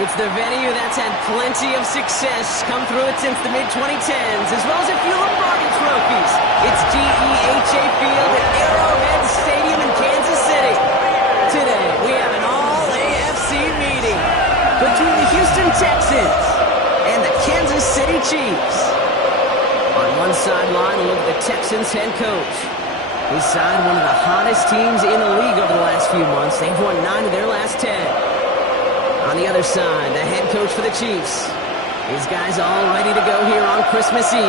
It's the venue that's had plenty of success come through it since the mid-2010s, as well as a few Lombardi trophies. It's GEHA Field at Arrowhead Stadium in Kansas City. Today, we have an all-AFC meeting between the Houston Texans and the Kansas City Chiefs. On one sideline, a look at the Texans head coach. His side, one of the hottest teams in the league over the last few months. They've won 9 of their last 10. On the other side, the head coach for the Chiefs. His guys all ready to go here on Christmas Eve.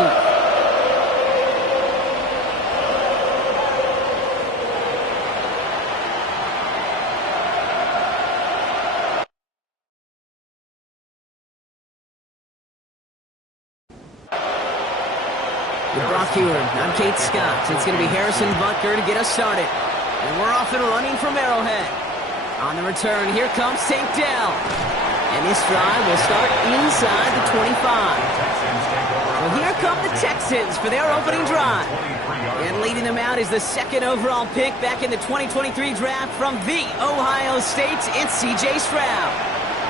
With Brock Huard, I'm Kate Scott. It's going to be Harrison Butker to get us started. And we're off and running from Arrowhead. On the return, here comes Tank Dell. And this drive will start inside the 25. Well, here come the Texans for their opening drive. And leading them out is the second overall pick back in the 2023 draft from the Ohio State. It's C.J. Stroud.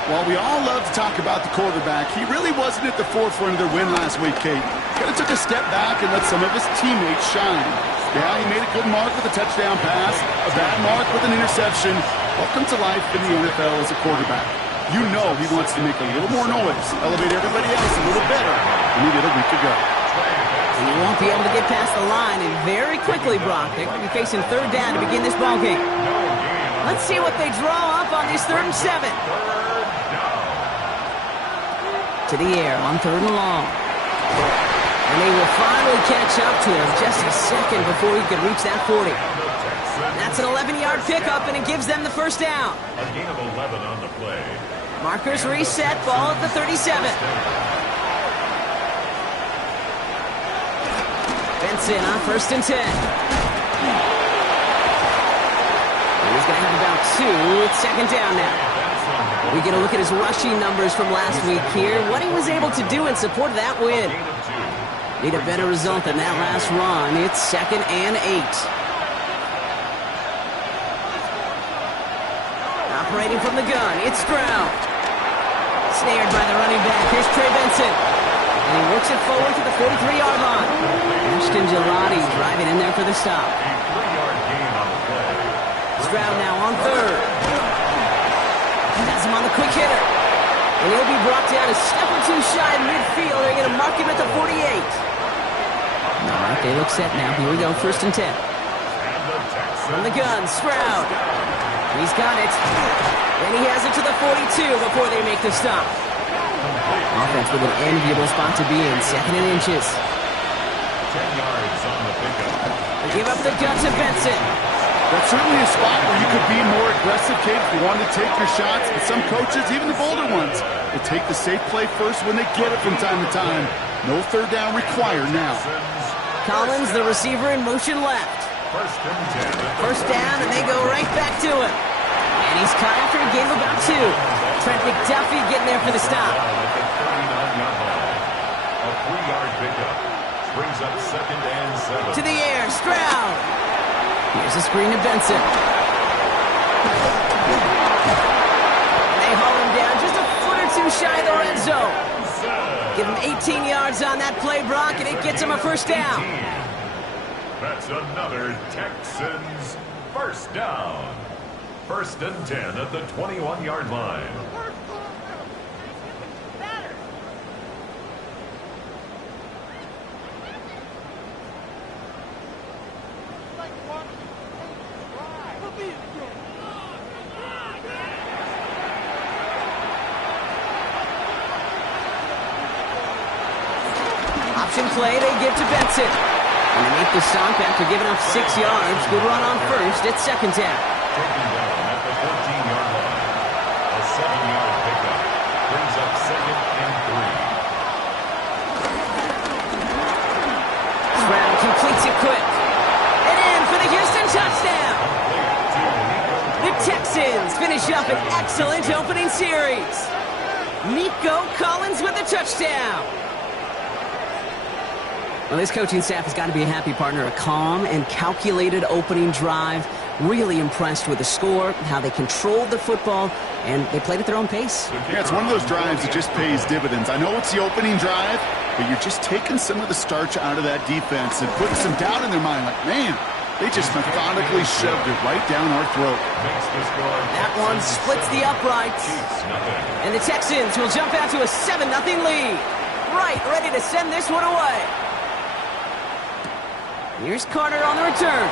While we all love to talk about the quarterback, he really wasn't at the forefront of their win last week, Kate. Kind of took a step back and let some of his teammates shine. Yeah, he made a good mark with a touchdown pass, a bad mark with an interception. Welcome to life in the NFL as a quarterback. You know he wants to make a little more noise, elevate everybody else a little better than he did a week ago. And he won't be able to get past the line, and very quickly, Brock, they're going to be facing third down to begin this ballgame. Let's see what they draw up on this 3rd and 7. To the air on 3rd and long. And they will finally catch up to him just a second before he could reach that 40. That's an 11-yard pickup, and it gives them the first down. A gain of 11 on the play. Markers reset, ball at the 37. Benson on 1st and 10. He's going to have about 2. It's 2nd down now. We get a look at his rushing numbers from last week here. What he was able to do in support of that win. Need a better result than that last run. It's 2nd and 8. Operating from the gun, it's Stroud. Snared by the running back. Here's Trey Benson. And he works it forward to the 43-yard line. Ashton Gelati driving in there for the stop. A 3-yard gain on the play. Stroud now on 3rd. Has him on the quick hitter. And he'll be brought down a step or 2 shy in midfield. They're going to mark him at the 48. All right, they look set now. Here we go, 1st and 10. From the gun, Stroud. He's got it. And he has it to the 42 before they make the stop. Offense with an enviable spot to be in, 2nd and inches. 10 yards on the pickup. They give up the gun to Benson. That's certainly a spot where you could be more aggressive, Kate, if you wanted to take your shots. But some coaches, even the bolder ones, will take the safe play first when they get it from time to time. No 3rd down required now. Collins, the receiver, in motion left. 1st down, and they go right back to him. And he's caught after a gain of about 2. Trent McDuffie getting there for the stop. A 3-yard pickup. Brings up 2nd and 7. To the air, Stroud. Here's a screen to Benson. They haul him down just a foot or 2 shy of the red zone. Give him 18 yards on that play, Brock, and it gets him a 1st down. That's another Texans 1st down. 1st and 10 at the 21-yard line. Option play, they give to Benson. And they make the stop after giving up 6 yards. Good run on 1st. It's 2nd down. Taken down at the 14-yard line. A 7-yard pickup. Brings up 2nd and 3. Stroud completes it quick. And in for the Houston touchdown. The Texans finish up an excellent opening series. Nico Collins with the touchdown. Well, this coaching staff has got to be a happy partner. A calm and calculated opening drive. Really impressed with the score, how they controlled the football, and they played at their own pace. Yeah, it's one of those drives that just pays dividends. I know it's the opening drive, but you're just taking some of the starch out of that defense and putting some doubt in their mind. Like, man, they just methodically shoved it right down our throat. That one splits the uprights. And the Texans will jump out to a 7-0 lead. Right, ready to send this one away. Here's Carter on the return.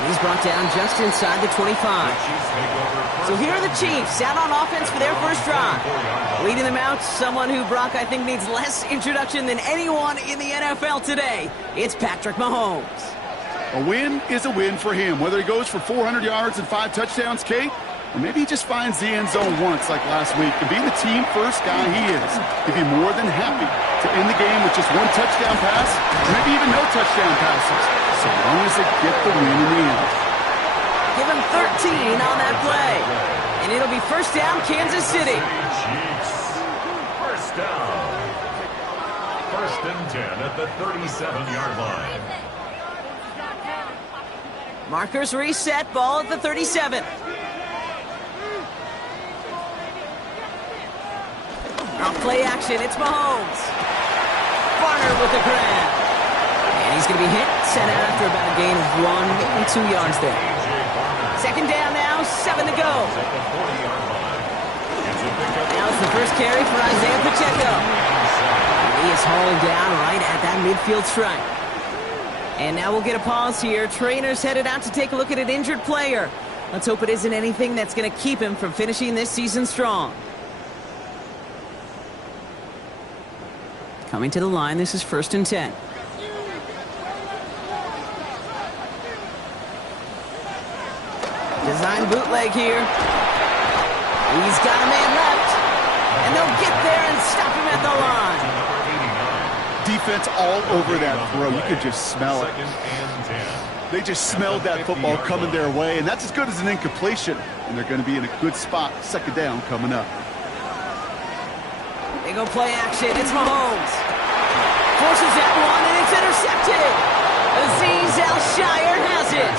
And he's brought down just inside the 25. So here are the Chiefs out on offense for their first drive. Leading them out, someone who, Brock, I think needs less introduction than anyone in the NFL today. It's Patrick Mahomes. A win is a win for him, whether he goes for 400 yards and 5 touchdowns, Kate, or maybe he just finds the end zone once like last week. And being the team first guy he is, he'd be more than happy to end the game with just 1 touchdown pass, or maybe even no touchdown passes, so long as they get the win in the end. Give him 13 on that play. And it'll be first down, Kansas City. Chiefs. First down. First and 10 at the 37-yard line. Markers reset, ball at the 37. Off play action, it's Mahomes. Barner with the grab. And he's going to be hit, sent out after about a gain of 1 and 2 yards there. Second down now, 7 to go. Now it's the first carry for Isaiah Pacheco. He is hauled down right at that midfield stripe. And now we'll get a pause here. Trainers headed out to take a look at an injured player. Let's hope it isn't anything that's going to keep him from finishing this season strong. Coming to the line, this is first and 10. Design bootleg here. He's got a man left. And they'll get there and stop him at the line. Defense all over that throw. You could just smell it. They just smelled that football coming their way, and that's as good as an incompletion. And they're going to be in a good spot. Second down coming up. They go play action. It's Mahomes. Forces that one, and it's intercepted. Azeez Al-Shaair has it.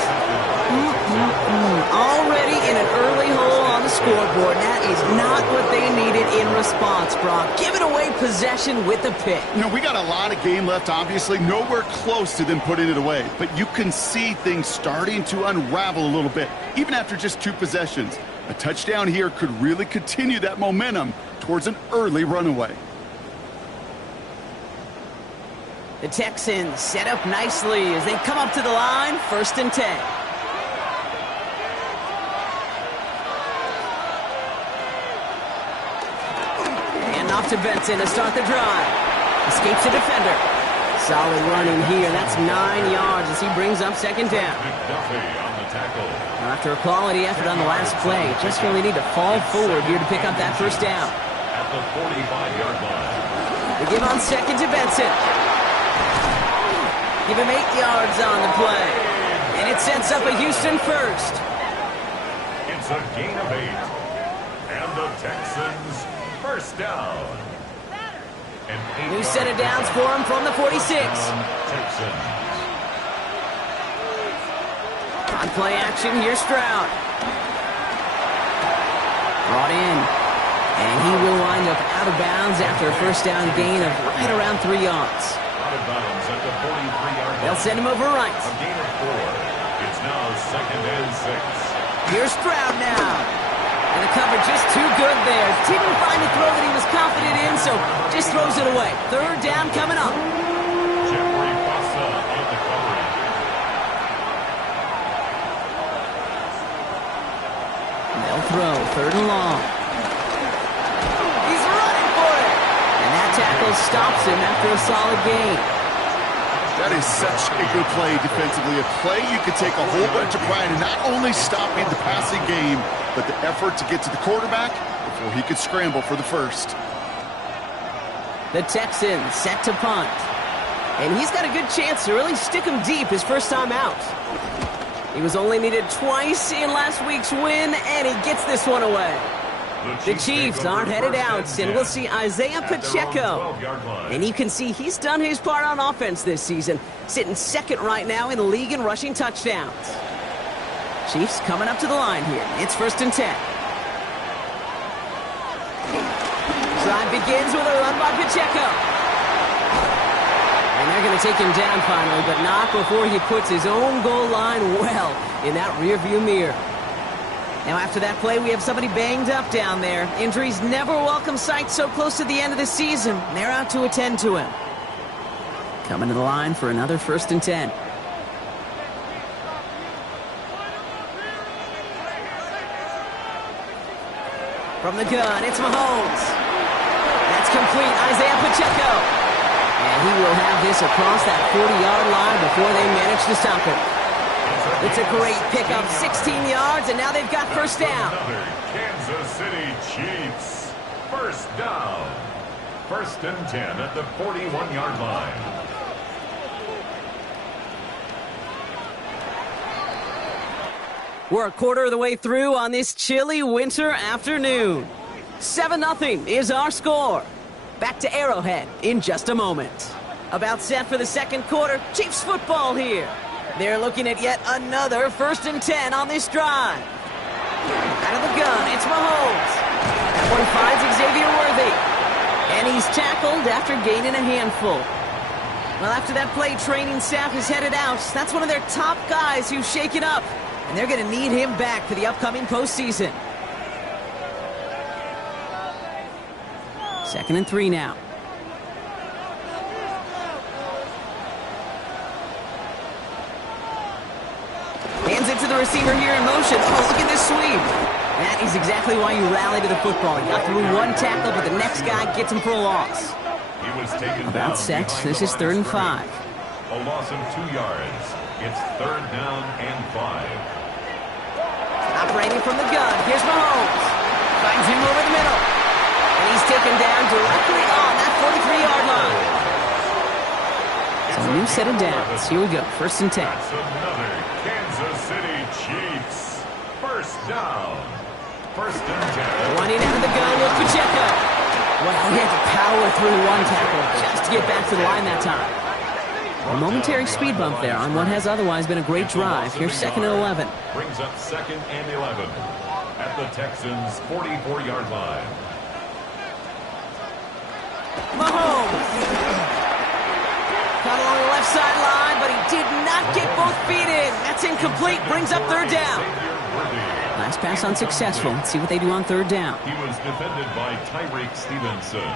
Already in an early hole on the scoreboard. That is not what they needed in response, Brock. Giving away possession with the pick. You know, we got a lot of game left, obviously. Nowhere close to them putting it away. But you can see things starting to unravel a little bit, even after just 2 possessions. A touchdown here could really continue that momentum towards an early runaway. The Texans set up nicely as they come up to the line, first and 10. And off to Benson to start the drive. Escapes a defender. Solid running here. That's 9 yards as he brings up second down. McDuffie on the tackle. After a quality effort on the last play, just really need to fall forward here to pick up that first down. At the 45-yard line. They give on second to Benson. Give him 8 yards on the play. And it sets up a Houston first. It's a gain of 8. And the Texans first down. New set of downs for him from the 46. Texans. On play action, here's Stroud. Brought in. And he will wind up out of bounds after a first down gain of right around 3 yards. Out of bounds at the 43-yard line. They'll send him over right. A gain of 4. It's now second and 6. Here's Stroud now. And the cover just too good there. Didn't find a throw that he was confident in, so just throws it away. Third down coming up. Jeffrey Fossa on the coverage. They'll throw third and long. He's running for it. And that tackle stops him after a solid gain. That is such a good play defensively. A play you could take a whole bunch of pride in not only stopping the passing game, but the effort to get to the quarterback before he could scramble for the first. The Texans set to punt. And he's got a good chance to really stick him deep his first time out. He was only needed twice in last week's win, and he gets this one away. The Chiefs aren't headed out, and we'll see Isaiah Pacheco. And you can see he's done his part on offense this season, sitting second right now in the league in rushing touchdowns. Chiefs coming up to the line here. It's 1st and 10. Drive begins with a run by Pacheco. And they're going to take him down finally, but not before he puts his own goal line well in that rearview mirror. Now after that play, we have somebody banged up down there. Injuries never a welcome sight so close to the end of the season. They're out to attend to him. Coming to the line for another 1st and 10. From the gun, it's Mahomes. That's complete, Isaiah Pacheco. And he will have this across that 40-yard line before they manage to stop it. It's a great pickup, 16 yards, and now they've got 1st down. Another Kansas City Chiefs. 1st down. 1st and 10 at the 41-yard line. We're a quarter of the way through on this chilly winter afternoon. 7-0 is our score. Back to Arrowhead in just a moment. About set for the 2nd quarter. Chiefs football here. They're looking at yet another 1st and 10 on this drive. Out of the gun, it's Mahomes. That one finds Xavier Worthy. And he's tackled after gaining a handful. Well, after that play, training staff is headed out. That's one of their top guys who's shaken up. And they're going to need him back for the upcoming postseason. 2nd and 3 now. Hands it to the receiver here in motion. Oh, look at this sweep. That is exactly why you rally to the football. You got through one tackle, but the next guy gets him for a loss. He was taken About set. This is 3rd and 5. A loss of 2 yards. It's 3rd down and 5. Operating from the gun. Here's Mahomes. Finds him over the middle. And he's taken down directly on that 43-yard line. So a new set of downs. Here we go. 1st and 10. That's another Kansas City Chiefs. 1st down. 1st and 10. Running out of the gun with Pacheco. Well, he had to power through one tackle just to get back to the line that time. A momentary speed bump there on what has otherwise been a great drive. Here's 2nd and 11. Brings up 2nd and 11 at the Texans' 44-yard line. Mahomes. Caught along the left sideline, but he did not get both feet in. That's incomplete. Brings up 3rd down. Last pass unsuccessful. Let's see what they do on 3rd down. He was defended by Tyreek Stevenson.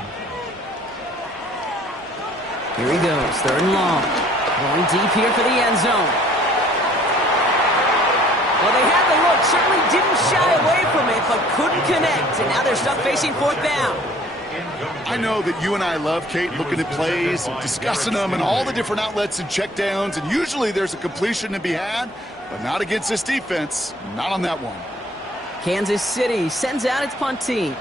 Here he goes, 3rd and long. Going deep here for the end zone. Well, they had the look, certainly didn't shy away from it, but couldn't connect. And now they're stuck facing 4th down. I know that you and I love, Kate, looking at plays, discussing them, and all the different outlets and checkdowns, and usually there's a completion to be had, but not against this defense. Not on that one. Kansas City sends out its punt team.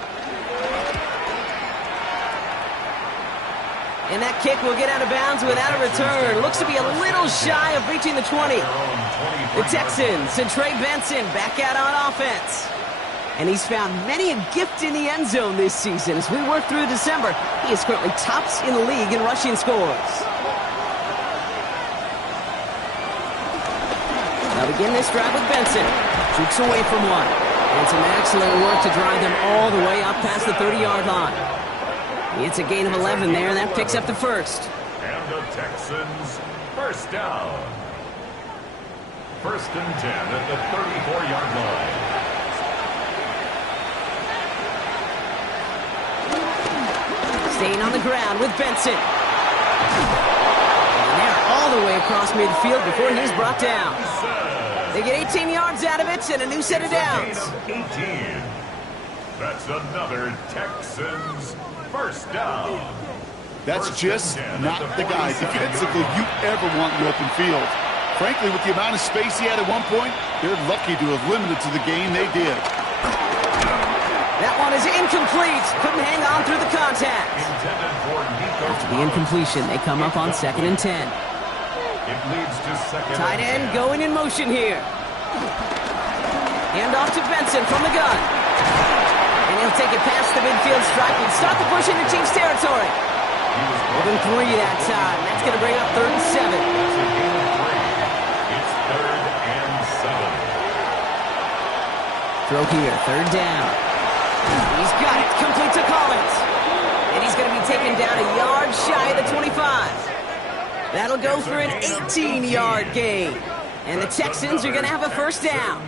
And that kick will get out of bounds without a return. Looks to be a little shy of reaching the 20. The Texans send Trey Benson back out on offense. And he's found many a gift in the end zone this season. As we work through December, he is currently tops in the league in rushing scores. Now begin this drive with Benson. Jukes away from one. And some excellent work to drive them all the way up past the 30-yard line. It's a gain of 11 there, and that picks up the 1st. And the Texans, 1st down. 1st and 10 at the 34-yard line. Staying on the ground with Benson. And they're all the way across midfield before he's brought down. They get 18 yards out of it and a new set of downs. 18. That's another Texans 1st down. That's just not the guy defensively you ever want in the open field. Frankly, with the amount of space he had at one point, they're lucky to have limited to the game they did. That one is incomplete. Couldn't hang on through the contact. After the incompletion, they come up on 2nd and 10. It leads to 2nd. Tight end going in motion here. Hand off to Benson from the gun. And he'll take it past the midfield stripe and start the push into Chiefs territory. Within 3 that time. That's going to bring up 3rd and 7. It's 3rd and 7. Throw here, third down. He's got it, complete to Collins. And he's going to be taken down a yard shy of the 25. That'll go for an 18-yard gain. And the Texans are going to have a first down.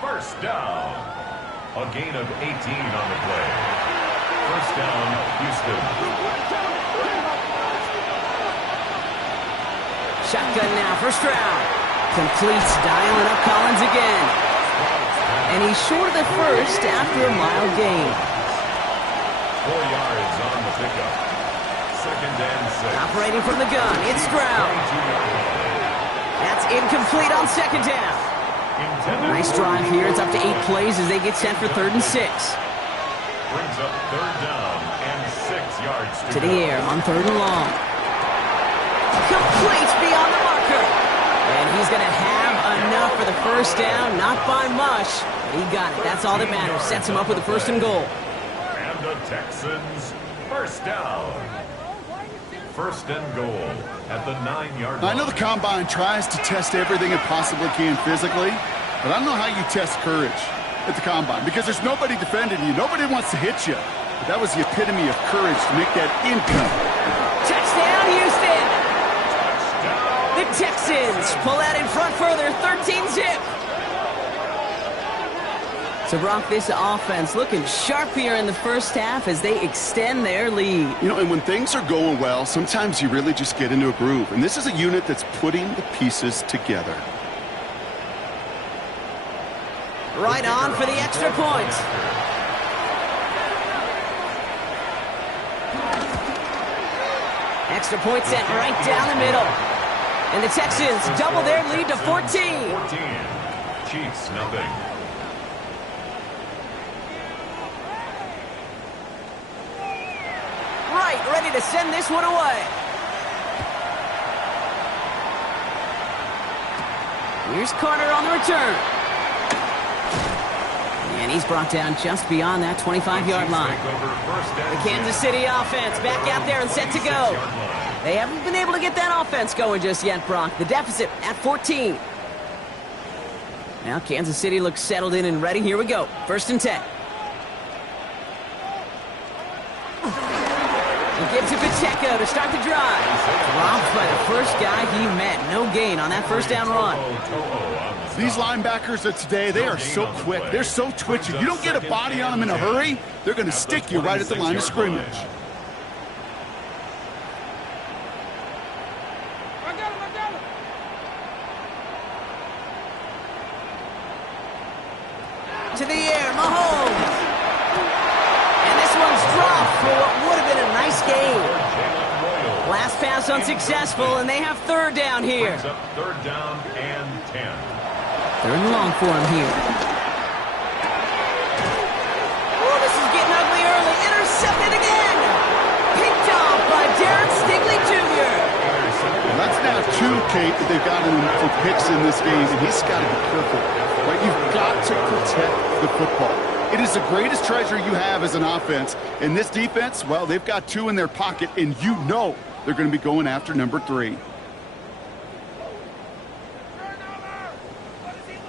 First down. A gain of 18 on the play. First down, Houston. Shotgun now, first round. Completes, dialing up Collins again. And he's short of the first after a mild gain. 4 yards on the pickup. Second and 6. Operating from the gun, it's Stroud. That's incomplete on second down. Nice drive here. It's up to 8 plays as they get set for 3rd and 6. Brings up third down and 6 yards to the air on 3rd and long. Complete beyond the marker. And he's going to have enough for the first down. Not by much, but he got it. That's all that matters. Sets him up with a 1st and goal. And the Texans, first down. 1st and goal at the 9-yard line. I know the Combine tries to test everything it possibly can physically, but I don't know how you test courage at the Combine because there's nobody defending you. Nobody wants to hit you. But that was the epitome of courage to make that income. Touchdown, Houston! The Texans pull out in front further, 13-zip. So, Brock, this offense looking sharp here in the first half as they extend their lead. You know, and when things are going well, sometimes you really just get into a groove. And this is a unit that's putting the pieces together. Right on for the extra point. Extra point sent right down the middle. And the Texans double their lead to 14. 14. Chiefs, nothing. Right, ready to send this one away. Here's Carter on the return. And he's brought down just beyond that 25-yard line. The Kansas City offense back out there and set to go. They haven't been able to get that offense going just yet, Brock. The deficit at 14. Now Kansas City looks settled in and ready. Here we go. 1st and 10. He gives it to Pacheco to start the drive. Dropped by the first guy he met. No gain on that first down run. These linebackers of today, they are so quick. They're so twitchy. You don't get a body on them in a hurry, they're going to stick you right at the line of scrimmage. To the air, Mahomes. And this one's dropped for what would have been a nice game. Last pass unsuccessful, and they have 3rd down here. 3rd down and 10. 3rd and long for him here. Oh, this is getting ugly early. Intercepted again. Picked off by Derek Stingley Jr. Well, that's now 2, Kate, that they've got him for picks in this game, and he's got to be careful. Right? You've got to protect the football. It is the greatest treasure you have as an offense. And this defense, well, they've got 2 in their pocket, and you know they're going to be going after number 3.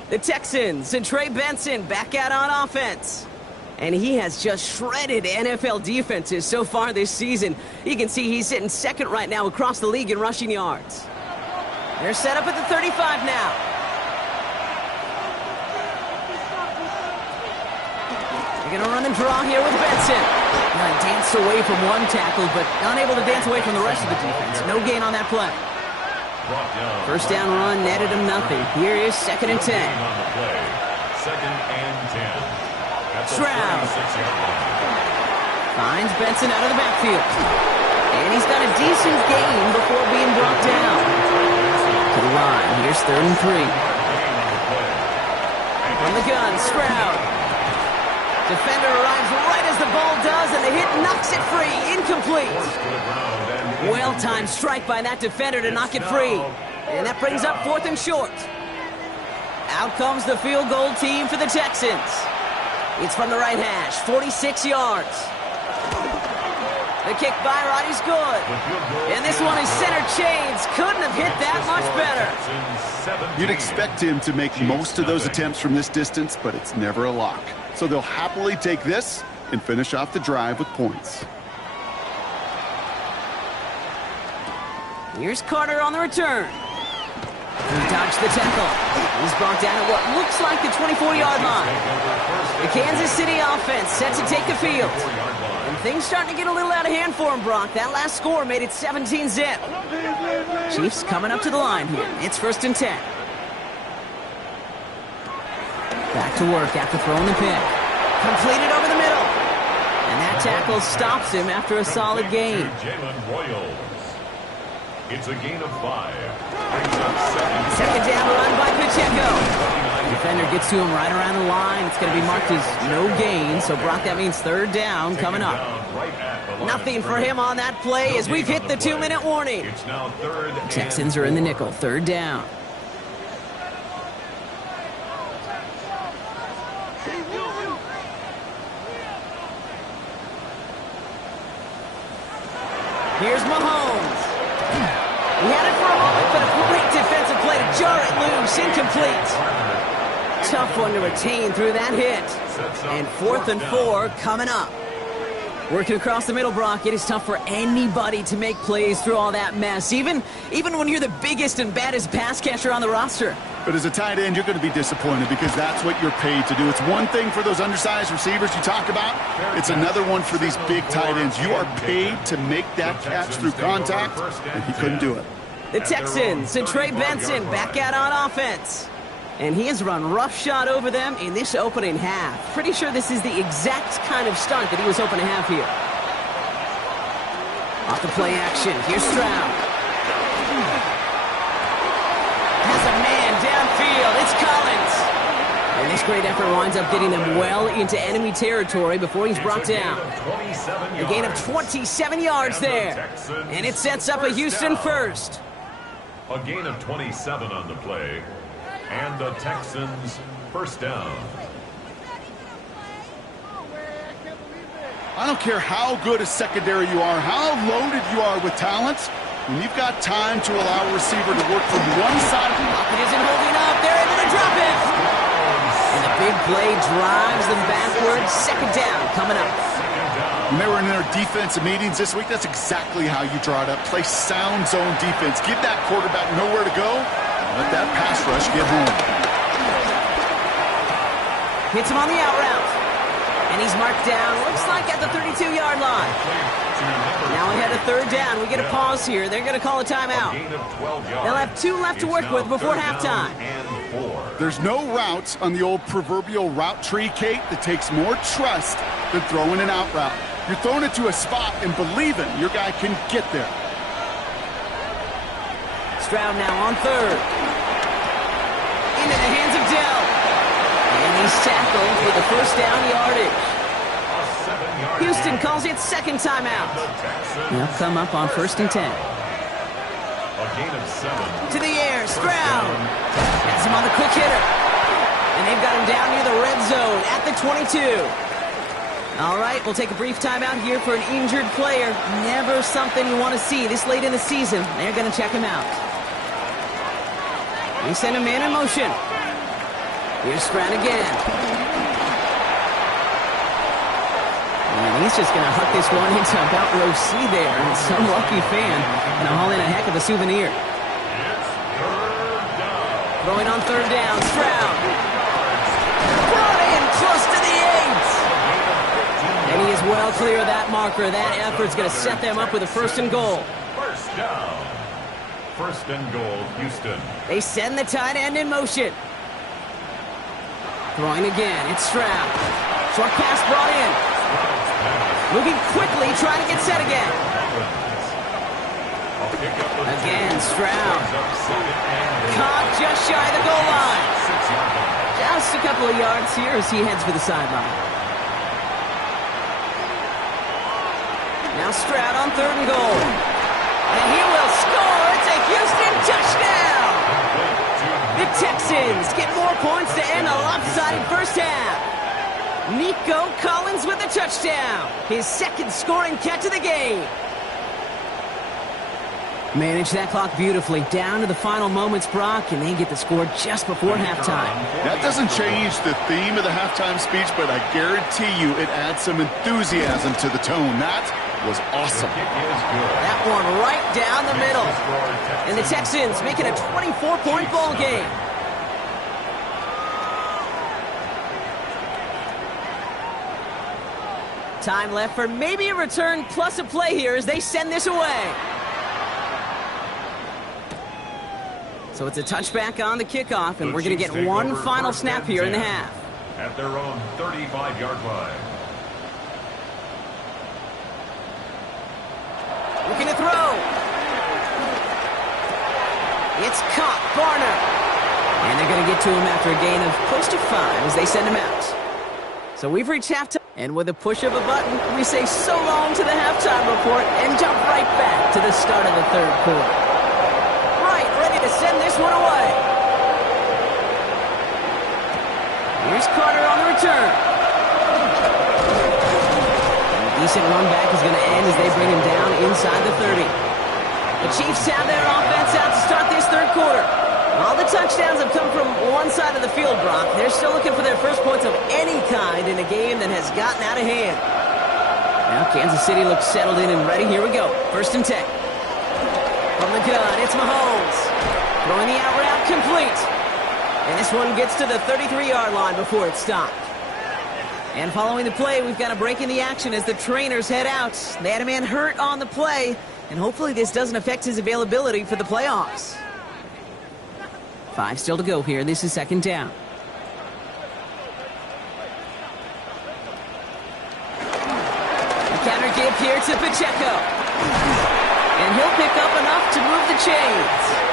The Texans and Trey Benson back out on offense. And he has just shredded NFL defenses so far this season. You can see he's sitting 2nd right now across the league in rushing yards. They're set up at the 35 now. They're going to run and draw here with Benson. Danced away from one tackle, but unable to dance away from the rest of the defense. No gain on that play. First down run netted him nothing. Here is 2nd and 10. 2nd and 10. Stroud finds Benson out of the backfield. And he's got a decent gain before being brought down. To the line. Here's 3rd and 3. From the gun, Stroud. Defender arrives right as the ball does, and the hit knocks it free. Incomplete. Well-timed strike by that defender to knock it free. And that brings up 4th and short. Out comes the field goal team for the Texans. It's from the right hash, 46 yards. The kick by Roddy's good. And this one is center chains. Couldn't have hit that much better. You'd expect him to make most of those attempts from this distance, but it's never a lock. So they'll happily take this and finish off the drive with points. Here's Carter on the return. He dodged the tackle. He's brought down at what looks like the 24-yard line. The Kansas City offense set to take the field. And things starting to get a little out of hand for him, Brock. That last score made it 17-zip. Chiefs coming up to the line here. It's 1st and 10. Back to work after throwing the pick. Completed over the middle. And that tackle stops him after a solid gain. It's a gain of 5. Second down run by Pacheco. Defender gets to him right around the line. It's going to be marked as no gain. So, Brock, that means 3rd down coming up. Nothing for him on that play as we've hit the 2-minute warning. Texans are in the nickel. 3rd down. Here's Mahomes. He had it for a moment, but a great defensive play to jar it loose. Incomplete. Tough one to retain through that hit. And 4th and 4 coming up. Working across the middle, Brock, it is tough for anybody to make plays through all that mess, even when you're the biggest and baddest pass catcher on the roster. But as a tight end, you're going to be disappointed because that's what you're paid to do. It's one thing for those undersized receivers you talk about. It's another one for these big tight ends. You are paid to make that catch through contact, and he couldn't do it. The Texans and Trey Benson back out on offense. And he has run roughshod over them in this opening half. Pretty sure this is the exact kind of stunt that he was hoping to have here. Off the play action, here's Stroud. Has a man downfield, it's Collins. And this great effort winds up getting them well into enemy territory before he's brought down. A gain of 27 yards there. And it sets up a Houston first. A gain of 27 on the play. And the Texans 1st down. I don't care how good a secondary you are, how loaded you are with talent. When you've got time to allow a receiver to work from one side. Lockett isn't holding up. They're able to drop it. And the big play drives them backwards. 2nd down coming up. When they were in their defensive meetings this week, that's exactly how you draw it up. Play sound zone defense. Give that quarterback nowhere to go. Let that pass rush get home. Hits him on the out route. And he's marked down, looks like at the 32-yard line. Now ahead of 3rd down. We get a pause here. They're going to call a timeout. They'll have 2 left to work with before halftime. There's no route on the old proverbial route tree, Kate, that takes more trust than throwing an out route. You're throwing it to a spot and believing your guy can get there. Stroud now on 3rd. Into the hands of Dell. And he's tackled for the 1st down yardage. Houston calls it 2nd timeout. They'll come up on 1st and 10. A gain of 7. To the air, Stroud. Has him on the quick hitter. And they've got him down near the red zone at the 22. All right, we'll take a brief timeout here for an injured player. Never something you want to see this late in the season. They're going to check him out. They send a man in motion. Here's Stroud again. And he's just going to huck this one into about row C there. And some lucky fan going to haul in a heck of a souvenir. Throwing on 3rd down, Stroud. Brought in close to the 8. And he is well clear of that marker. That effort's going to set them up with a 1st and goal. 1st down. 1st and goal, Houston. They send the tight end in motion. Throwing again, it's Stroud. Short pass brought in. Moving quickly, trying to get set again. Again, Stroud. Caught just shy of the goal line. Just a couple of yards here as he heads for the sideline. Now Stroud on 3rd and goal. And he will score. It's a Houston touchdown. The Texans get more points to end a lopsided 1st half. Nico Collins with a touchdown. His second scoring catch of the game. Manage that clock beautifully. Down to the final moments, Brock, and they get the score just before halftime. That doesn't change the theme of the halftime speech, but I guarantee you it adds some enthusiasm to the tone. That was awesome. That one right down the middle. And the Texans make it a 24-point ball game. Time left for maybe a return plus a play here as they send this away. So it's a touchback on the kickoff, and we're going to get one final snap here in the half. At their own 35-yard line. Looking to throw. It's caught. Barner. And they're going to get to him after a gain of close to 5 as they send him out. So we've reached halftime, and with a push of a button, we say so long to the halftime report and jump right back to the start of the third quarter. Ready to send this one away. Here's Carter on the return. And a decent run back is going to end as they bring him down inside the 30. The Chiefs have their offense out to start this third quarter. All the touchdowns have come from one side of the field, Brock. They're still looking for their first points of any kind in a game that has gotten out of hand. Now Kansas City looks settled in and ready. Here we go. 1st and 10. From the gun, it's Mahomes. Throwing the out route complete. And this one gets to the 33-yard line before it's stopped. And following the play, we've got a break in the action as the trainers head out. They had a man hurt on the play, and hopefully this doesn't affect his availability for the playoffs. 5 still to go here. This is 2nd down. A counter give here to Pacheco. And he'll pick up enough to move the chains.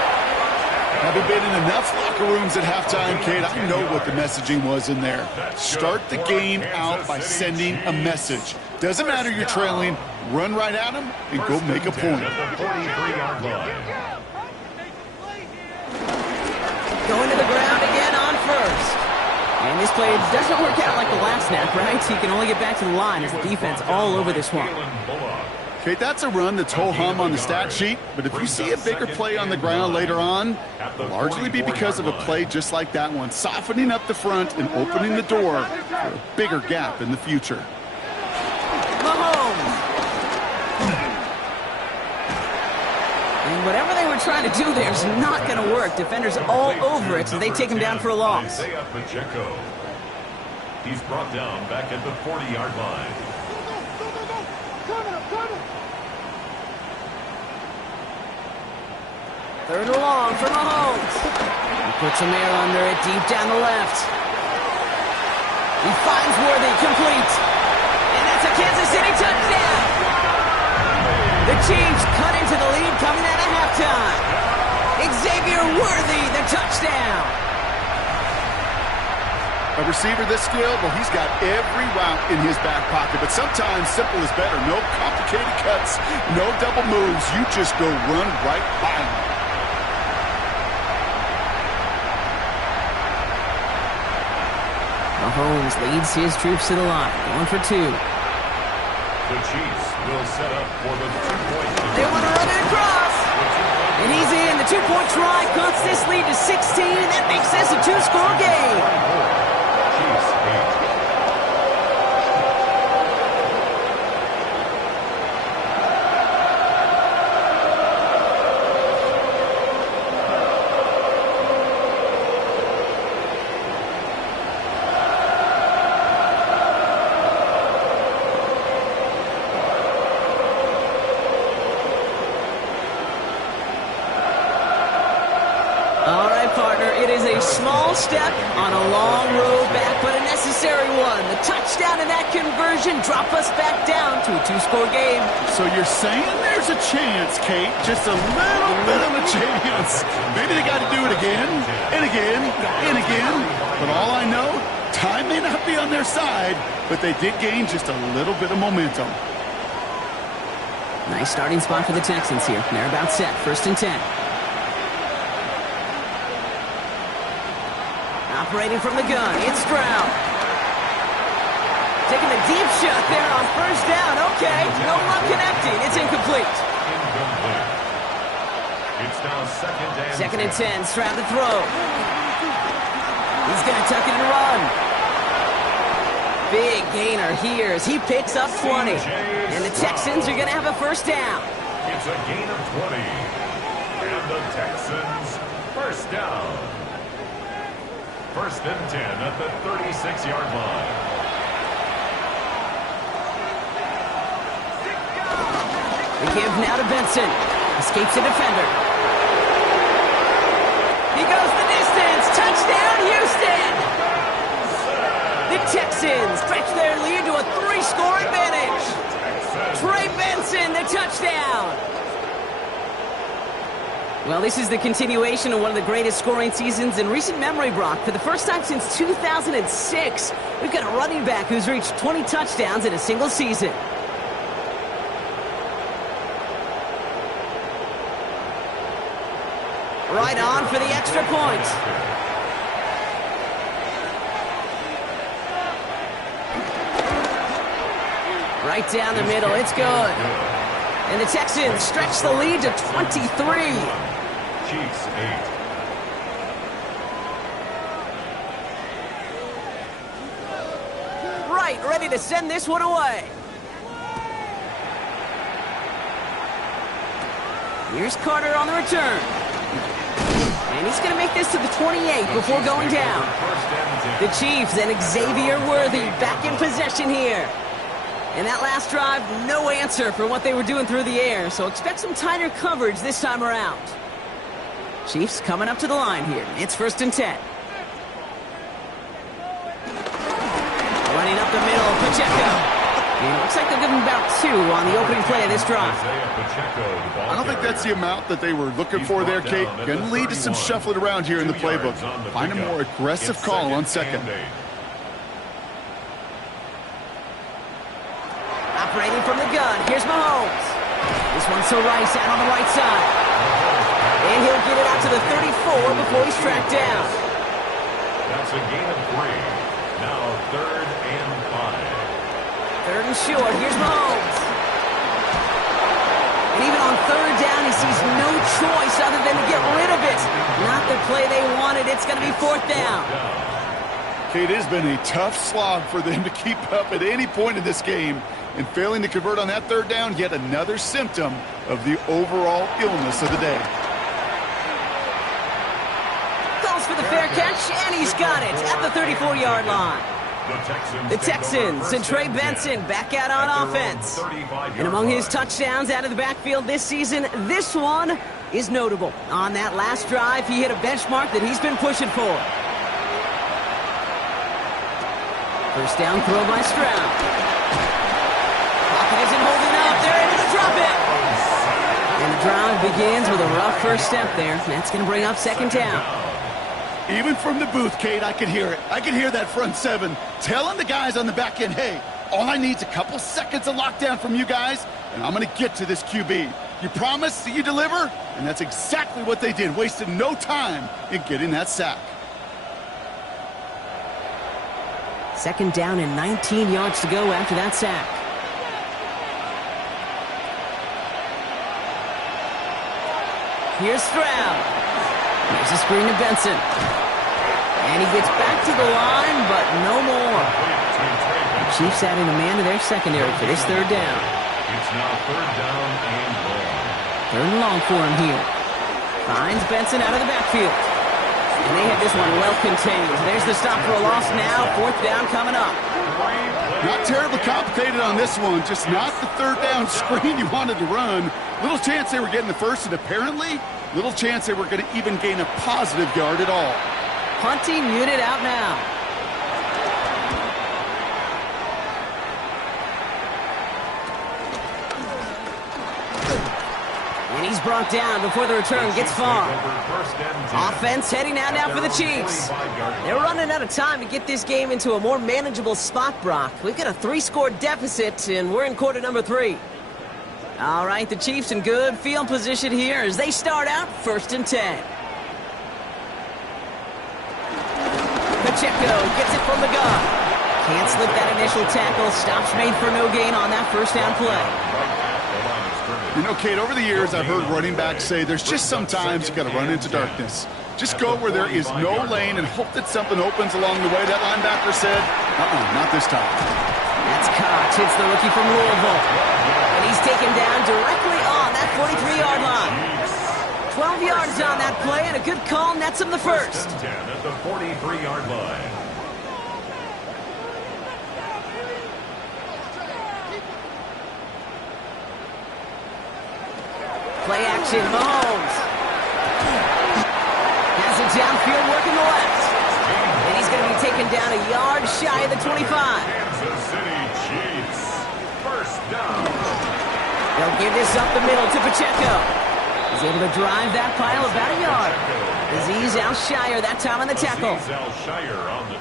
Haven't been in enough locker rooms at halftime, Kate. I know what the messaging was in there. Start the game out by sending a message. Doesn't matter you're trailing. Run right at them and go make a point. Going to the ground again on 1st. And this play doesn't work out like the last snap, right? He can only get back to the line as the defense all over this one. Okay, that's a run that's ho-hum on the stat sheet, but if you see a bigger play on the ground later on, it'll largely be because of a play just like that one, softening up the front and opening the door for a bigger gap in the future. Mahomes. And whatever they were trying to do there is not going to work. Defenders all over it, so they take him down for a loss. Pacheco. He's brought down back at the 40-yard line. Third and long for Mahomes. He puts some air under it deep down the left. He finds Worthy complete. And that's a Kansas City touchdown. The Chiefs cut into the lead coming out of halftime. Xavier Worthy, the touchdown. A receiver this skilled, well, he's got every route in his back pocket, but sometimes simple is better. No complicated cuts, no double moves. You just go run right by him. Mahomes leads his troops to the line, going for 2. The Chiefs will set up for the 2-point. They want to run it across. And he's in. The 2-point try cuts this lead to 16. That makes this a 2-score game. Chiefs 8. Step on a long road back, but a necessary one. The touchdown and that conversion drop us back down to a 2-score game. So you're saying there's a chance, Kate, just a little bit of a chance. Maybe they got to do it again and again and again. But all I know, time may not be on their side, but they did gain just a little bit of momentum. Nice starting spot for the Texans here. They're about set. 1st and 10. Operating from the gun, it's Stroud. Deep shot there on first down. Okay, no luck connecting. It's incomplete. Incomplete. It's now Second and 10. Stroud to throw. He's going to tuck it and run. Big gainer here as he picks up 20. And the Texans are going to have a first down. It's a gain of 20. And the Texans, first down. First and 10 at the 36-yard line. The give now to Benson. Escapes a defender. He goes the distance. Touchdown, Houston! The Texans stretch their lead to a 3-score advantage. Trey Benson, the touchdown. Well, this is the continuation of one of the greatest scoring seasons in recent memory, Brock. For the first time since 2006, we've got a running back who's reached 20 touchdowns in a single season. Right on for the extra point. Right down the middle, it's good. And the Texans stretch the lead to 23. Chiefs 8. Right, ready to send this one away. Here's Carter on the return. And he's going to make this to the 28 before going down. The Chiefs and Xavier Worthy back in possession here. And that last drive, no answer for what they were doing through the air, so expect some tighter coverage this time around. Chiefs coming up to the line here. It's first and 10. Running up the middle, Pacheco. And it looks like they'll give him about 2 on the opening play of this drive. I don't think that's the amount that they were looking for there, Kate. Going to lead to some shuffling around here in the playbook. Find a more aggressive call on second. Operating from the gun, here's Mahomes. This one's to Rice out on the right side. And he'll get it out to the 34 before he's tracked down. That's a gain of 3. Now 3rd and 5. 3rd and short, here's Mahomes. And even on 3rd down, he sees no choice other than to get rid of it. Not the play they wanted, it's going to be 4th down. Kate, it has been a tough slog for them to keep up at any point in this game. And failing to convert on that 3rd down, yet another symptom of the overall illness of the day. Goes for the fair catch, and he's got it at the 34-yard line. The Texans and Trey Benson back out on offense. And among his touchdowns out of the backfield this season, this one is notable. On that last drive, he hit a benchmark that he's been pushing for. First down throw by Stroud. Pocket isn't holding up. They're able to drop it. And the drive begins with a rough first step there. That's going to bring up 2nd down. Even from the booth, Kate, I could hear it. I could hear that front 7 telling the guys on the back end, hey, all I need is a couple seconds of lockdown from you guys, and I'm going to get to this QB. You promise that you deliver? And that's exactly what they did, wasted no time in getting that sack. 2nd down and 19 yards to go after that sack. Here's Stroud. Here's a screen to Benson. And he gets back to the line, but no more. The Chiefs adding a man to their secondary for this 3rd down. It's now 3rd down and long. 3rd and long for him here. Finds Benson out of the backfield. And they have this one well contained. There's the stop for a loss now. 4th down coming up. Not terribly complicated on this one. Just not the 3rd down screen you wanted to run. Little chance they were getting the first, and apparently little chance they were going to even gain a positive yard at all. Punting unit out now. And he's brought down before the return gets far. Offense heading out now for the Chiefs. They're running out of time to get this game into a more manageable spot, Brock. We've got a 3-score deficit, and we're in quarter number 3. All right, the Chiefs in good field position here as they start out 1st and 10. Pacheco gets it from the gun. Can't slip that initial tackle. Stops made for no gain on that first down play. You know, Kate, over the years, I've heard running backs say there's just sometimes you got to run into darkness. Just go where there is no lane and hope that something opens along the way. That linebacker said, not this time. That's Cox. Hits the rookie from Louisville. And he's taken down directly on that 43-yard line. 12 yards on that play, and a good call nets him the first. 10 at the 43-yard line. Play action, Mahomes. Has it downfield, working the left. And he's going to be taken down a yard shy of the 25. Kansas City Chiefs. First down. They'll give this up the middle to Pacheco. He's able to drive that pile about a yard. Azeez Al-Shire that time on the tackle.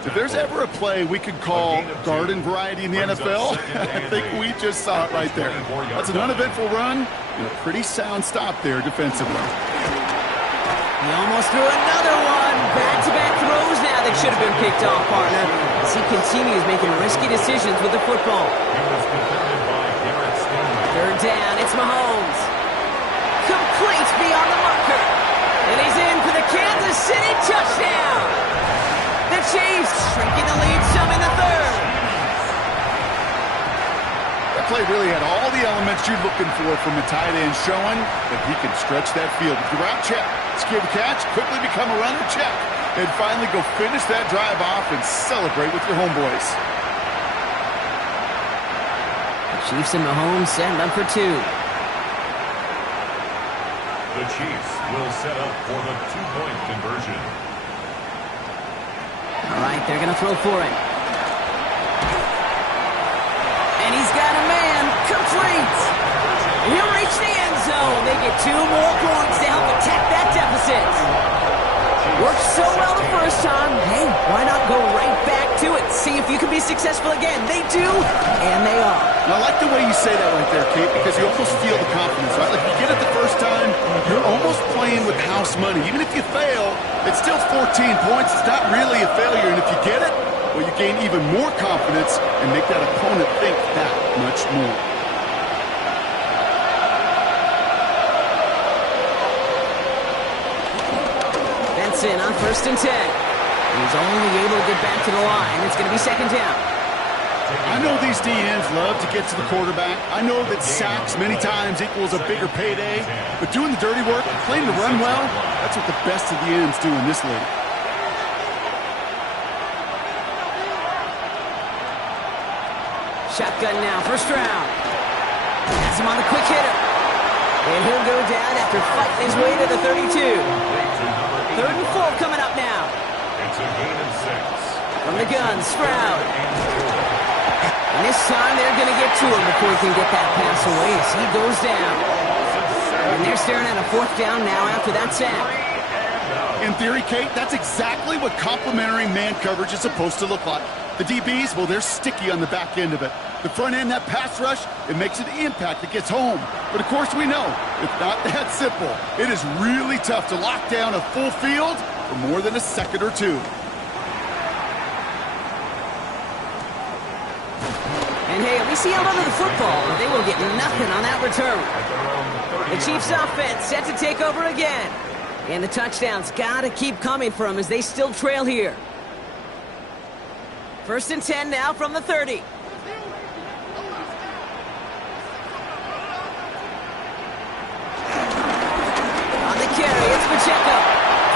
If there's ever a play we could call garden variety in the NFL, I think we just saw it right there. That's an uneventful run and a pretty sound stop there defensively. He almost threw another one. Back-to-back throws now that should have been picked off, partner, as he continues making risky decisions with the football. Third down, it's Mahomes. Complete beyond the marker. And he's in for the Kansas City touchdown. The Chiefs shrinking the lead some in the third. That play really had all the elements you're looking for from a tight end, showing that he can stretch that field. With the route check, secure the catch, quickly become a runner check, and finally go finish that drive off and celebrate with your homeboys. The Chiefs and Mahomes setting up for two. The Chiefs will set up for the two-point conversion. All right, they're going to throw for it. And he's got a man. Complete. He'll reach the end zone. They get 2 more points to help attack that deficit. Worked so well the first time. Hey, why not go right back to it? See if you can be successful again. They do, and they are. And I like the way you say that right there, Kate, because you almost feel the confidence, right? Like, you get it the first time, you're almost playing with house money. Even if you fail, it's still 14 points. It's not really a failure. And if you get it, well, you gain even more confidence and make that opponent think that much more. Benson on 1st and 10. He's only able to get back to the line. It's going to be 2nd down. I know these DNs love to get to the quarterback. I know that sacks many times equals a bigger payday. But doing the dirty work and playing to run well, that's what the best of the ends do in this league. Shotgun now, first round. Has him on the quick hitter. And he'll go down after fighting his way to the 32. 3rd and 4 coming up now. It's a gain of 6. From the gun, Stroud. And this time they're going to get to him before he can get that pass away as he goes down. And they're staring at a 4th down now after that sack. In theory, Kate, that's exactly what complementary man coverage is supposed to look like. The DBs, well, they're sticky on the back end of it. The front end, that pass rush, it makes it the impact that gets home. But of course we know, it's not that simple. It is really tough to lock down a full field for more than a second or two. And hey, at least he held onto the football, but they will get nothing on that return. The Chiefs offense set to take over again. And the touchdowns got to keep coming for them as they still trail here. 1st and 10 now from the 30. On the carry, it's Pacheco.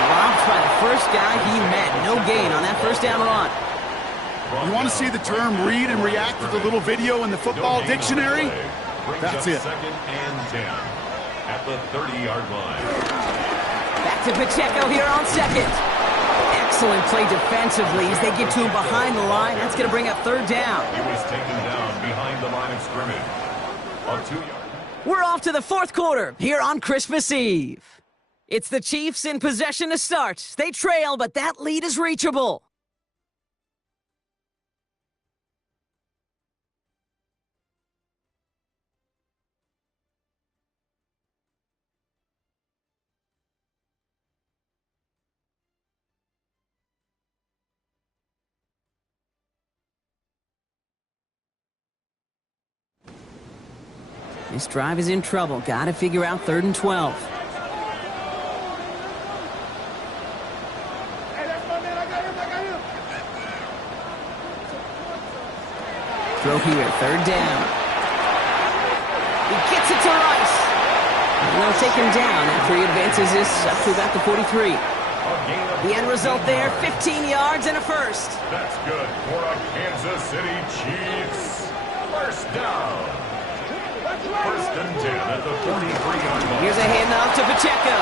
Dropped by the first guy he met. No gain on that first down run. You want to see the term read and react with a little video in the football dictionary? That's it. 2nd and 10 at the 30-yard line. Back to Pacheco here on 2nd. Excellent play defensively as they get to him behind the line. That's going to bring up 3rd down. He was taken down behind the line of scrimmage. On 2-yard. We're off to the 4th quarter here on Christmas Eve. It's the Chiefs in possession to start. They trail, but that lead is reachable. This drive is in trouble. Got to figure out 3rd and 12. Throw here, 3rd down. He gets it to Rice. And they'll take him down after he advances this up to about the 43. The end result there, 15 yards and a first. That's good for a Kansas City Chiefs. First down. 1st and 10 at the 43-yard line. Here's a handoff to Pacheco.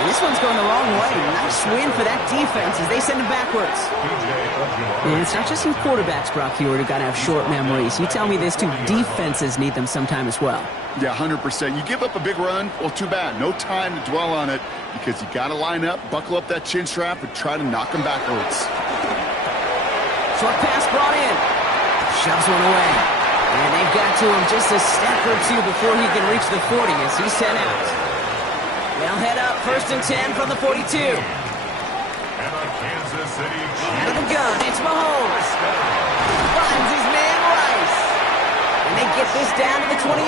And this one's going the wrong way. Nice win for that defense as they send him backwards. And it's not just some quarterbacks, Brock Huard, who got to have short memories. You tell me this too, defenses need them sometime as well. Yeah, 100%. You give up a big run, well, too bad. No time to dwell on it because you got to line up, buckle up that chin strap, and try to knock them backwards. Short pass brought in. Shoves one away. And they've got to him just a step or two before he can reach the 40 as he's sent out. They'll head up 1st and 10 from the 42. And a Kansas City Chiefs. Out of the gun, it's Mahomes. Finds his man Rice. And they get this down to the 28.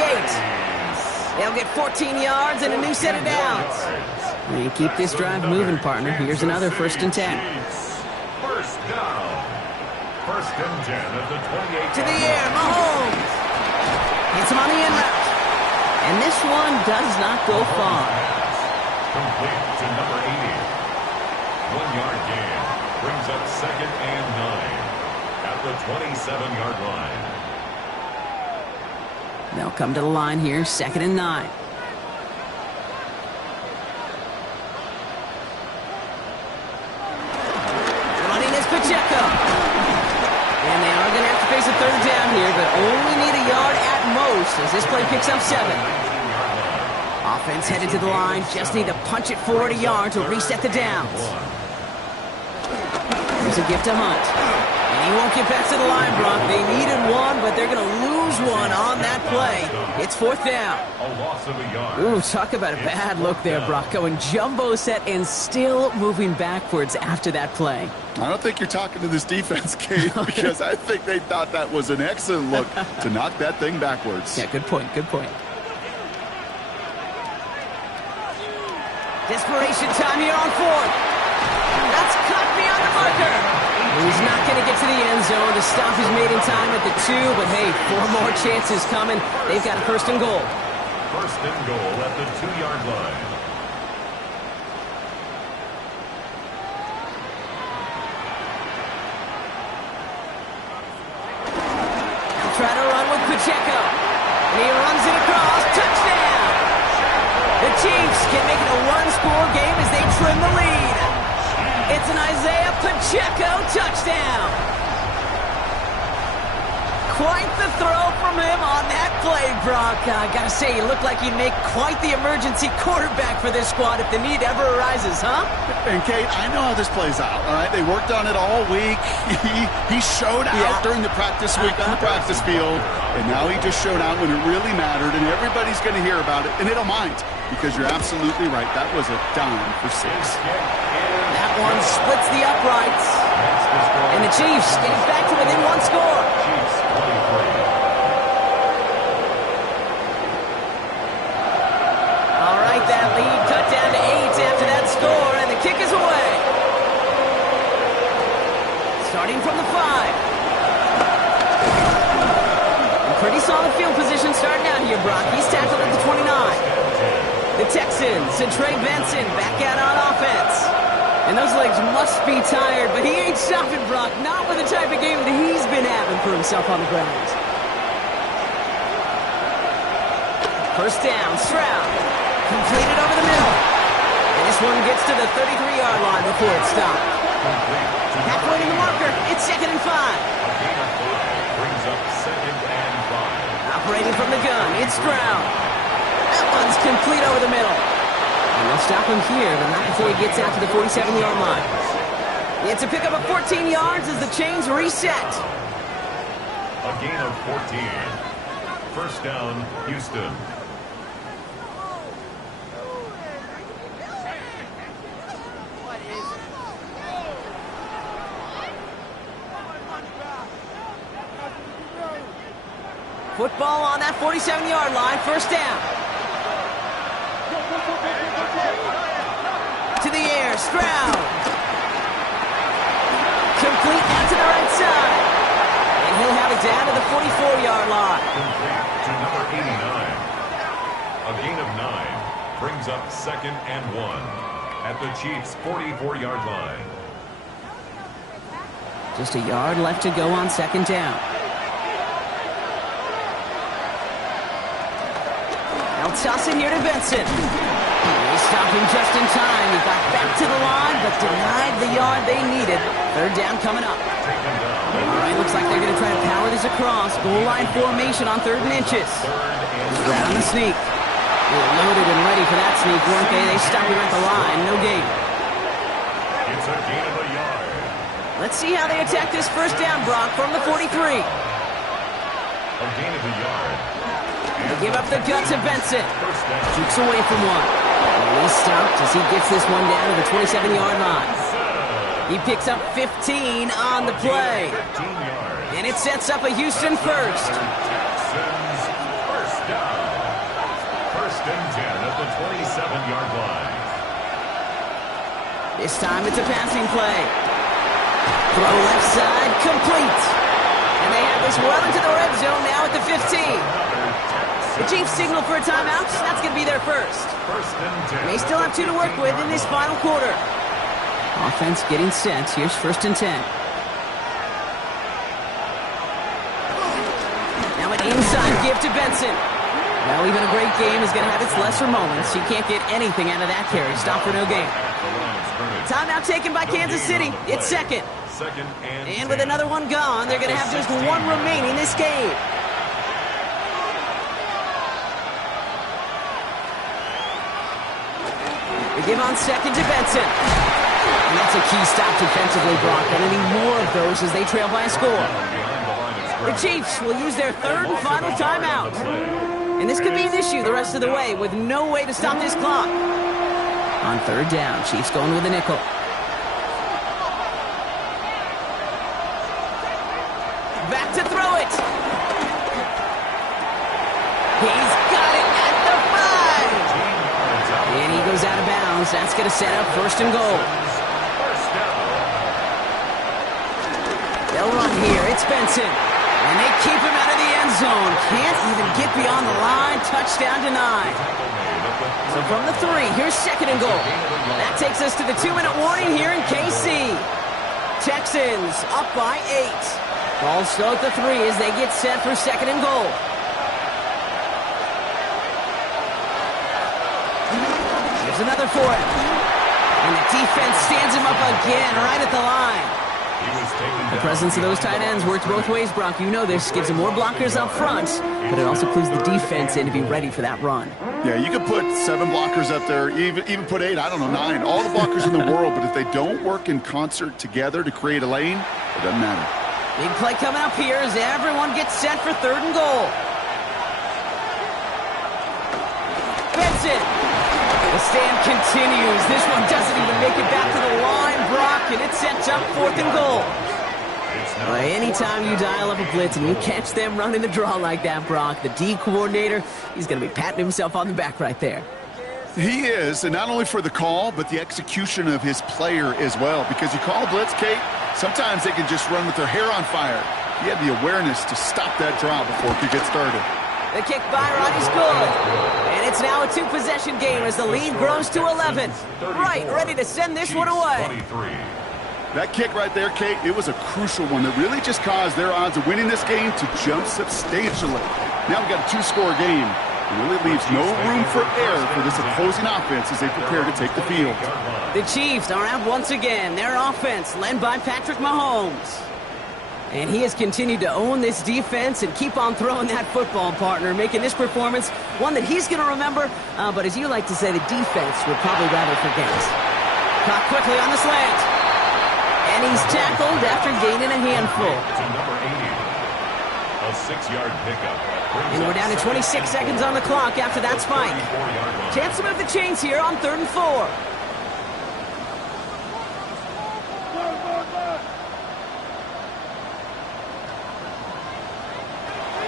They'll get 14 yards and a new set of downs. And keep this drive moving, partner. Here's another 1st and 10. First down. 1st and 10 at the 28. To the air, Mahomes. Hits him on the end route. And this one does not go far. Complete to number 80. 1-yard gain. Brings up 2nd and 9 at the 27-yard line. They'll come to the line here, 2nd and 9. Running is Pacheco. And they are going to have to face a 3rd down here, but only need a yard at most as this play picks up 7. Offense headed to the line, just need to punch it forward a yard to reset the downs. Here's a gift to Hunt. And he won't get back to the line, Brock. They needed one, but they're going to lose one on that play. It's 4th down. A loss of a yard. Ooh, talk about a bad look there, Brock. Going jumbo set and still moving backwards after that play. I don't think you're talking to this defense, Kate, because I think they thought that was an excellent look to knock that thing backwards. Yeah, good point, good point. Desperation time here on 4th. That's cut beyond the marker. He's not going to get to the end zone. The stop is made in time at the 2, but hey, 4 more chances coming. They've got a 1st and goal. 1st and goal at the 2-yard line. They'll try to run with Pacheco. And he runs it across. Touchdown! The Chiefs can make it a 1-score game as they trim the lead. It's an Isaiah Pacheco touchdown. Quite the throw from him on that play, Brock. I gotta say, he looked like he'd make quite the emergency quarterback for this squad if the need ever arises, huh? And Kate, I know how this plays out, all right? They worked on it all week. He showed out during the practice week on the practice field, and now he just showed out when it really mattered, and everybody's going to hear about it, and they don't mind, because you're absolutely right. That was a dime for 6. That one splits the uprights, and the Chiefs get it back to within 1 score. Chiefs 23. All right, that lead cut down to 8 after that score, and the kick is away. Starting from the 5. Pretty solid field position starting out here, Brock. He's tackled at the 29. The Texans and Trey Benson back out on offense. And those legs must be tired, but he ain't stopping, Brock. Not with the type of game that he's been having for himself on the ground. 1st down, Stroud. Completed over the middle. And this one gets to the 33-yard line before it stopped. Halfway to the marker. It's 2nd and 5. Brings up 2nd and 5. Operating from the gun, it's Stroud. That one's complete over the middle. And they'll stop him here, but not before he gets out to the 47-yard line. It's a pickup of 14 yards as the chains reset. A gain of 14. 1st down, Houston. Football on that 47-yard line, first down. To the air, Stroud. Complete out to the right side. And he'll have it down to the 44-yard line. Complete to number 89. A gain of 9 brings up 2nd and 1 at the Chiefs' 44-yard line. Just a yard left to go on second down. They'll toss it here to Benson. They stopped him just in time. He got back to the line, but denied the yard they needed. Third down coming up. All right, looks like they're going to try to power this across. Goal line formation on 3rd and inches. Right on the sneak. They were loaded and ready for that sneak, weren't they? They stopped him at the line. No gain. It's a gain of a yard. Let's see how they attack this first down, Brock, from the 43. A gain of a yard. They give up the gut to Benson. First down. Jukes away from one. And he's stopped as he gets this one down to the 27-yard line. He picks up 15 on the play. 15 yards. And it sets up a Houston first. Texans first down. First and 10 at the 27-yard line. This time it's a passing play. Throw left side, complete. And they have this well into the red zone now at the 15. The Chiefs signal for a timeout. That's going to be their first. First and 10. They still have 2 to work with in this final quarter. Offense getting set. Here's first and 10. Now an inside give to Benson. Well, even a great game is going to have its lesser moments. He can't get anything out of that carry. Stop for no gain. Timeout taken by Kansas City. It's second. Second And with another one gone, they're going to have just 1 remaining this game. They give on second to Benson. And that's a key stop defensively, Brock. And any more of those as they trail by a score. The Chiefs will use their 3rd and final timeout. And this could be an issue the rest of the way with no way to stop this clock. On 3rd down, Chiefs going with a nickel. Back to throw it. He's got it at the 5. And he goes out of bounds. That's going to set up first and goal. They'll run here. It's Benson. And they keep him out of the end zone. Can't even get beyond the line. Touchdown denied. So from the 3, here's second and goal. That takes us to the 2-minute warning here in KC. Texans up by 8. Ball still at the 3 as they get set for second and goal. Here's another for him. And the defense stands him up again right at the line. The presence of those tight ends works both ways, Brock. You know this. Gives them more blockers up front, but it also clues the defense in to be ready for that run. Yeah, you could put 7 blockers up there, even put 8, I don't know, 9. All the blockers in the world, but if they don't work in concert together to create a lane, it doesn't matter. Big play coming up here as everyone gets set for third and goal. Benson. The stand continues. This one doesn't even make it back to the line, Brock, and it sets up fourth and goal. Anytime you dial up a blitz and you catch them running the draw like that, Brock, the D coordinator, he's going to be patting himself on the back right there. He is, and not only for the call, but the execution of his player as well. Because you call a blitz, Kate, sometimes they can just run with their hair on fire. He had the awareness to stop that draw before it could get started. The kick by Roddy's good. And it's now a 2-possession game as the lead grows to 11. Right, ready to send this one away. That kick right there, Kate, it was a crucial one that really just caused their odds of winning this game to jump substantially. Now we've got a 2-score game. It really leaves no room for error for this opposing offense as they prepare to take the field. The Chiefs are out once again. Their offense led by Patrick Mahomes. And he has continued to own this defense and keep on throwing that football, partner, making this performance one that he's going to remember. But as you like to say, the defense would probably rather forget. Caught quickly on the slant. And he's tackled after gaining a handful. To number 80, a 6-yard pickup. And we're down to 26 seconds on the clock after that spike. Chance to move the chains here on 3rd and 4.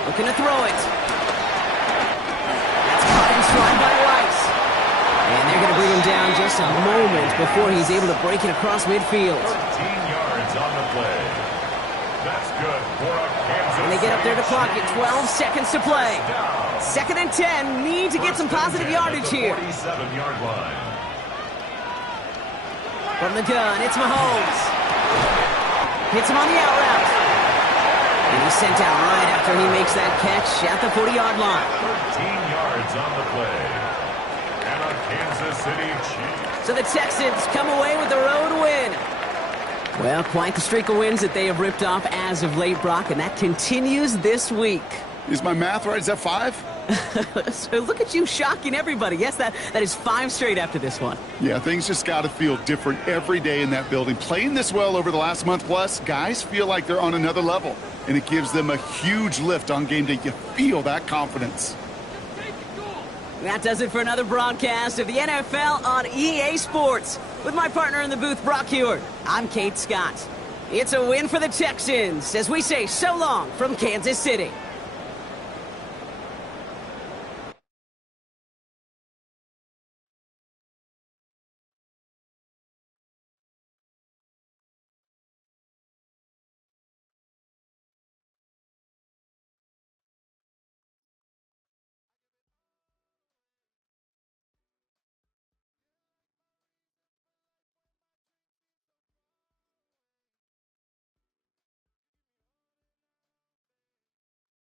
Looking to throw it. That's caught in stride by Rice. And they're going to bring him down just a moment before he's able to break it across midfield. 13 yards on the play. That's good for a Kansas And they get up there to clock it. 12 seconds to play. Second and 10. Need to get some positive yardage here. 47-yard line. From the gun, it's Mahomes. Hits him on the out route. And he's sent out right after he makes that catch at the 40-yard line. 13 yards on the play. And a Kansas City Chiefs. So the Texans come away with the road win. Well, quite the streak of wins that they have ripped off as of late, Brock, and that continues this week. Is my math right? Is that 5? So look at you shocking everybody. Yes, that is 5 straight after this one. Yeah, things just got to feel different every day in that building. Playing this well over the last month plus, guys feel like they're on another level, and it gives them a huge lift on game day. You feel that confidence. That does it for another broadcast of the NFL on EA Sports. With my partner in the booth, Brock Huard, I'm Kate Scott. It's a win for the Texans as we say so long from Kansas City.